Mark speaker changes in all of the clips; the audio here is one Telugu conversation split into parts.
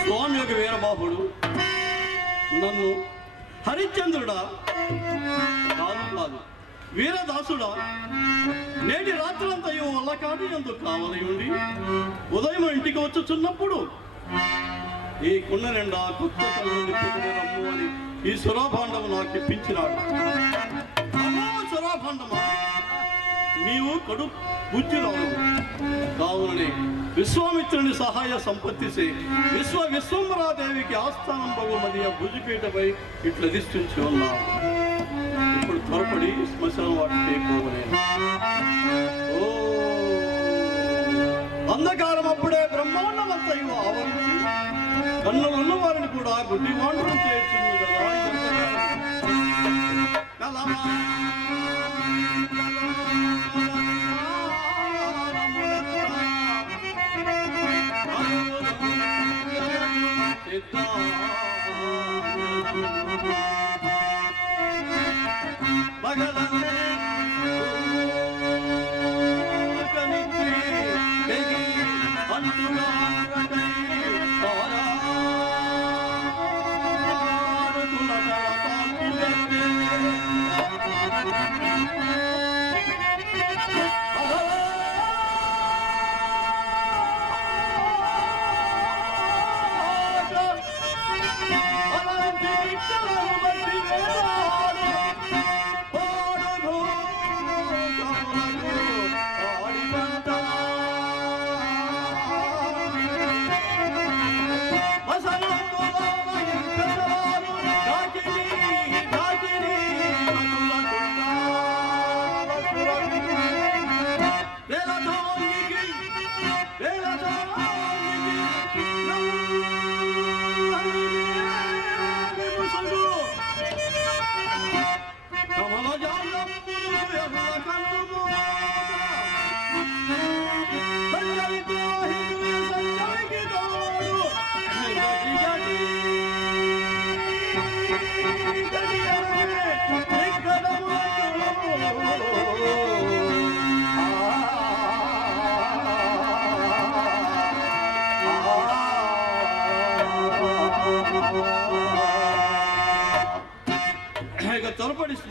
Speaker 1: స్వామి యొక్క వీరబాహుడు. నన్ను హరిశ్చంద్రుడా? కాదు కాదు వీరదాసుడా? నేటి రాత్రులంతయు వల్ల కాదు ఎందుకు కావాలి ఉండి ఉదయం ఇంటికి వచ్చుచున్నప్పుడు ఈ కుండ నిండా కొత్త రమ్ము అని ఈ సురాభాండము నాకు ఇప్పించినాడు. సురాభాండమా నీవు కడు బుద్ధిరావు కావునని విశ్వామిత్రుని సహాయ సంపత్తిసి విశ్వ విశ్వంబరాదేవికి ఆస్థానం బహుమతి ఆ భుజపీఠపై ఇట్లా దిష్టించి ఉన్నావు. ఇప్పుడు త్వరపడి శ్మశానం వాటికి గుడ్డి వాండరం చేయొచ్చును కదా కలవా ఇక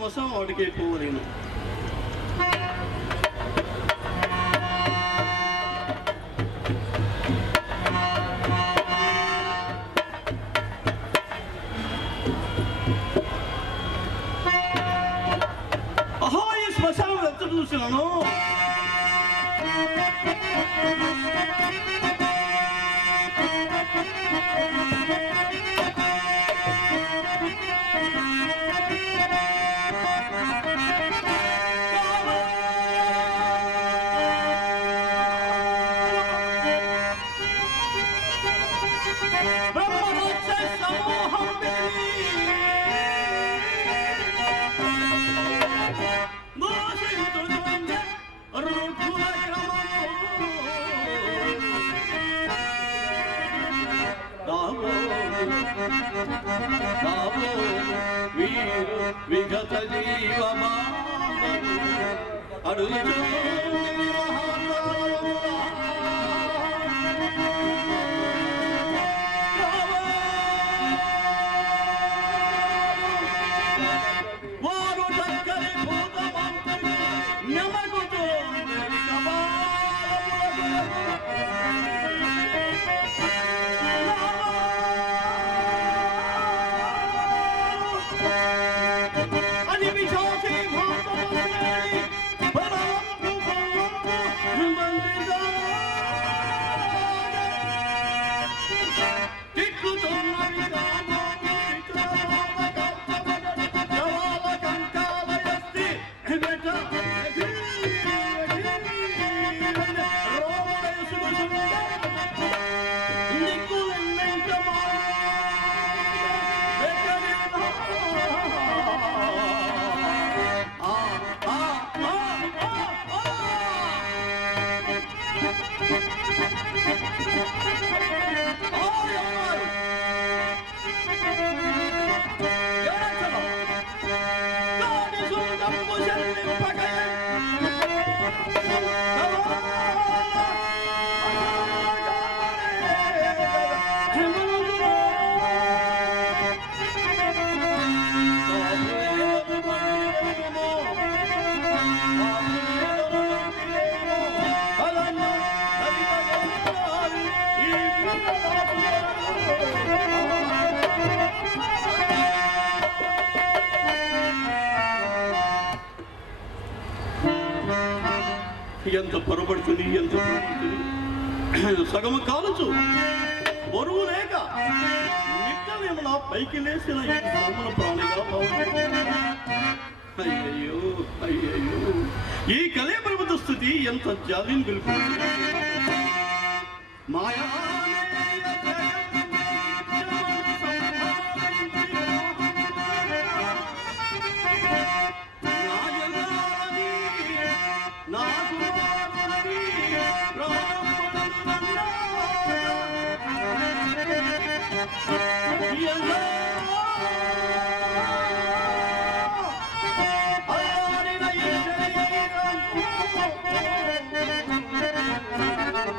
Speaker 1: కోసం శ్మశానం వాడికి పోవలేను వీరు విగత జీవమా అడుగు ఎంత పొరపడుతుంది ఎంత పొరపడుతుంది. సగము బరువు లేక నిత్యమేమన్నా పైకి లేసిన ఈ బ్రాహ్మణ ప్రాణిగా అయ్యయ్యో అయ్యయ్యో. ఈ కలే ప్రభుత్వ స్థితి ఎంత జాలిని పిలుపుతుంది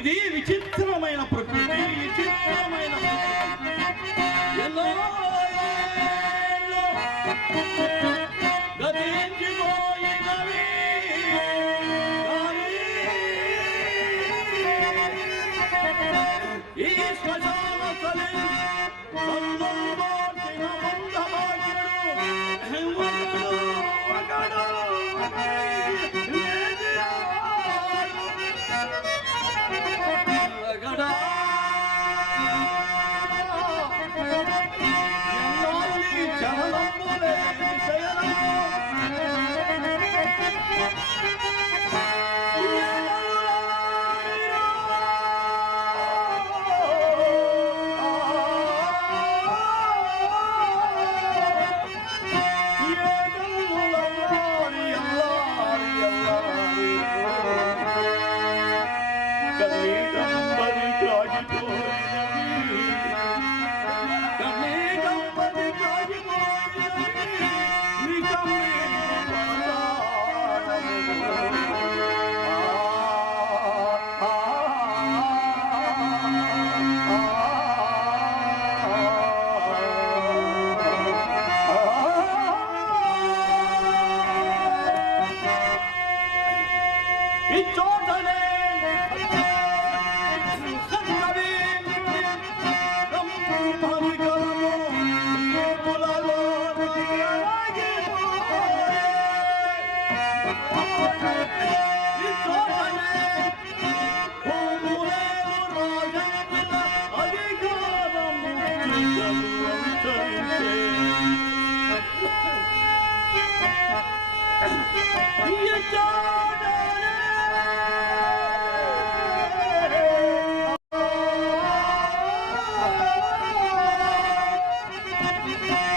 Speaker 1: ఇది విచిత్రమైన ప్రకృతి విచిత్రమైన 你坐在那。Yeah.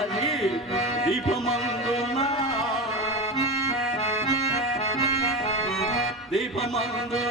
Speaker 1: అది దీపమందునా. దీపమందు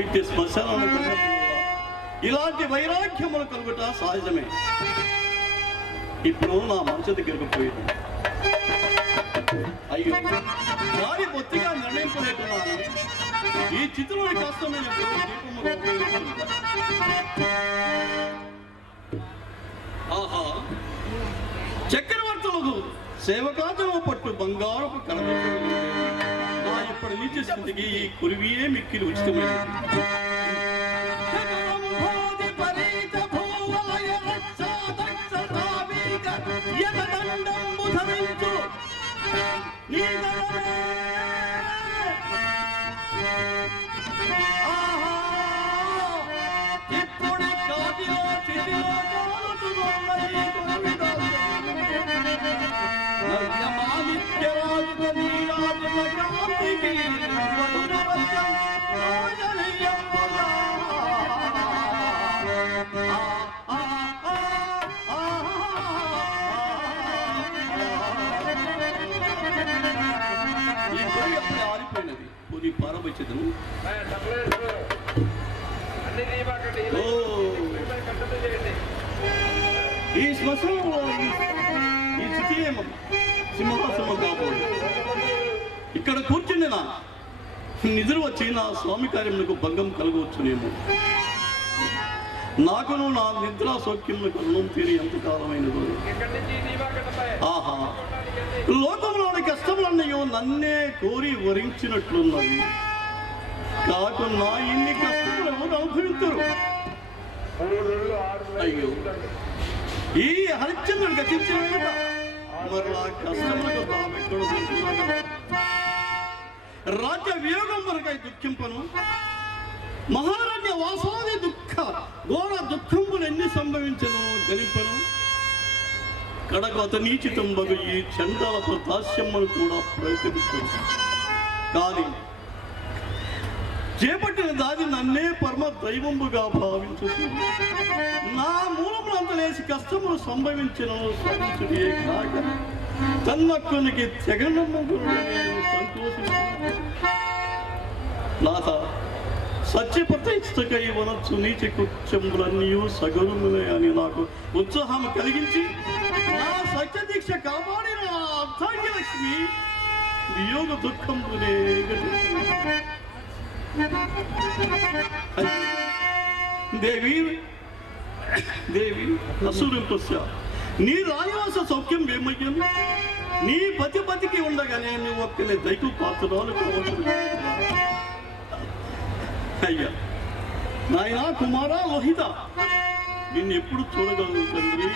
Speaker 1: ఇట్టి శ్మశానం ఇలాంటి వైరాగ్యములు కలుగుట సహజమే. ఇప్పుడు నా మనసు దగ్గరకు పోయింది. అయ్యో దారి బొత్తిగా నిర్ణయింపలేకున్నాను ఈ చిత్రంలో కాస్త నేను ఆహా చక్రవర్తులకు సేవకాతము పట్టు బంగారపు కనబడుతుంది నా ఇప్పటి నుంచి స్థితికి ఈ కురివియే మిక్కిలు ఉచితమైనది నవ్యమాదిత్యరాజుత నీరాజుత క్రాంతికి మధురవచం రాజనీయంబుగా. ఆ, ఆ, ఆ, ఆ, ఆ. ఈ పొడి అప్పుడే ఆరిపోయినది పొది పారబోచ్చేదను ఓ ఈ శ్మశానంలో ఈ సింహాసనం కాబోదు ఇక్కడ కూర్చుని నా నిద్ర వచ్చి నా స్వామి కార్యములకు భంగం కలగవచ్చునేమో నాకును నా నిద్ర సౌఖ్యములకు రుణం తీరి ఎంతకాలమైనదో. ఆహా. లోకంలోని కష్టములన్నయో నన్నే కోరి వరించినట్లున్నవి. కాకున్నా ఇన్ని కష్టములు ఎవరు అనుభవించరు? అయ్యో. ఈ హరిశ్చంద్రుడు గతించిన మరలా కష్టములకు తామెక్కడ రాజ్య వియోగం వరకై దుఃఖింపను? మహారాజ్య వాసాది దుఃఖ ఘోర దుఃఖంపులు ఎన్ని సంభవించను గనిపను కడకు అతనీచితం బగు ఈ చండాల దాస్యమ్మను కూడా ప్రయత్నిస్తుంది కానీ చేపట్టిన దాది నన్నే పరమ దైవంబుగా భావించు. నా మూలములంత లేచి కష్టములు సంభవించిన సాధించుడే కాక. తన్నక్కునికి తెగనమ్మగుడు నేను సంతోషించు నాథ సత్యప్రతిష్టకై వనొచ్చు నీచ కృత్యములన్నీ సగరుములే అని నాకు ఉత్సాహం కలిగించి నా సత్య దీక్ష కాపాడిన నా అర్థాంగి లక్ష్మి వియోగ దుఃఖంబునే దేవి దేవి అసూరింపస్య నీ రాయవాస సౌఖ్యం ఏమయ్యం నీ పతి పతికి ఉండగానే నువ్వు ఒక్కనే దైవ పాత్రలు అయ్యా నాయనా కుమారా లోహిత నిన్ను ఎప్పుడు చూడగలను తండ్రి?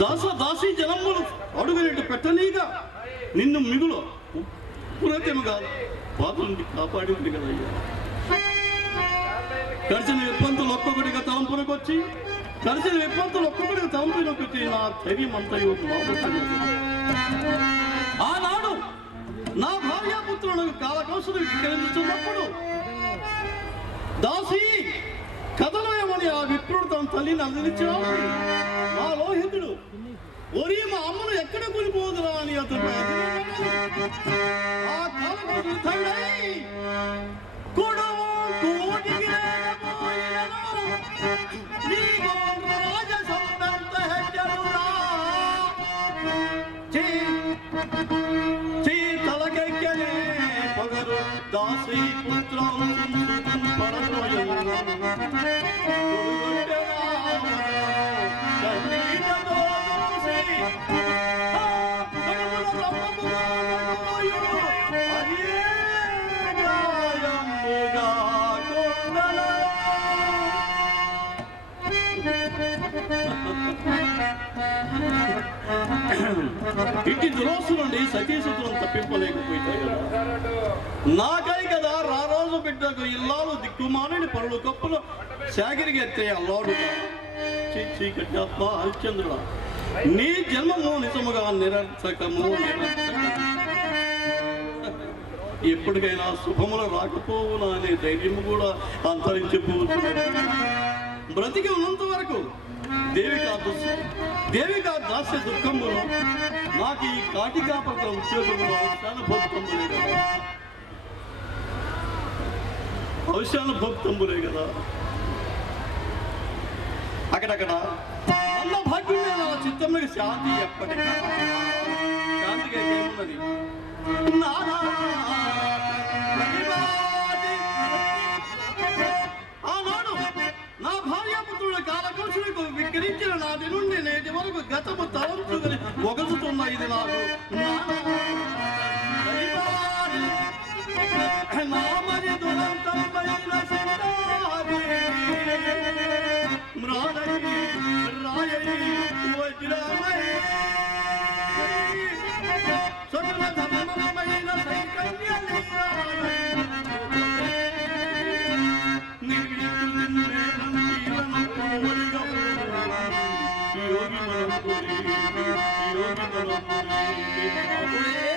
Speaker 1: దాస దాసి జనములు అడుగునట్టు పెట్టనీగా నిన్ను మిగులు. పునతముగా పాప కాపాడి కాపాడింది కదయ్యా గడిచిన విప్పంతులు ఒక్కొక్కటిగా తలంపునకొచ్చి గడిచిన విప్పంతులు ఒక్కొక్కటిగా తలంపునకొచ్చి నా ధైర్యం అంతా ఆనాడు నా భార్యాపుత్రులకు కాలకోసం విక్రయించున్నప్పుడు దాసి కథలయమని ఆ విప్రుడు తన తల్లిని అందించినాడు. మా లోహితుడు ఒరి మా అమ్మను ఎక్కడ కొనిపోదురా అని అతను ఆ కాలకోసం తండ్రి కొడవు కోటికి లేకపోయినను నీకు రాజసంబంత హెచ్చరురా చీ చీతలకెక్కనే పొగరు దాసి పుత్రం పరమయను ఇంటి దురోసు నుండి సతీసుతులను తప్పింపలేకపోయింది కదా. నాకై కదా రారాజు బిడ్డకు ఇల్లాలు దిక్కుమాలని పరుడు కప్పులు శాగిరికి ఎత్తే అల్లాడు చీకటి ఆత్మ హరిశ్చంద్రుడా నీ జన్మము నిజముగా నిరర్థకము ఎప్పటికైనా శుభములు రాకపోవునా అనే ధైర్యము కూడా అంతరించిపోతున్నది బ్రతికి ఉన్నంత వరకు దేవికా దేవికా దాస్య దుఃఖములు నాకు ఈ కాటికాపక ఉద్యోగములు అవసరాల భక్తంబులే కదా. అవసరాల భక్తంబులే కదా. అక్కడక్కడ అన్న భాగ్యం నా చిత్తంలో శాంతి ఎప్పటికీ శాంతిగా ఏమున్నది? నానా భార్యాపుత్రుడు కాలకోశులకు విక్రించిన నాటి నుండి నేటి వరకు గతము తలంచుకుని ఒగలుతున్న ఇది నాకు నామని దురంతమైన సిద్ధాది. మ్రాణై Thank
Speaker 2: you.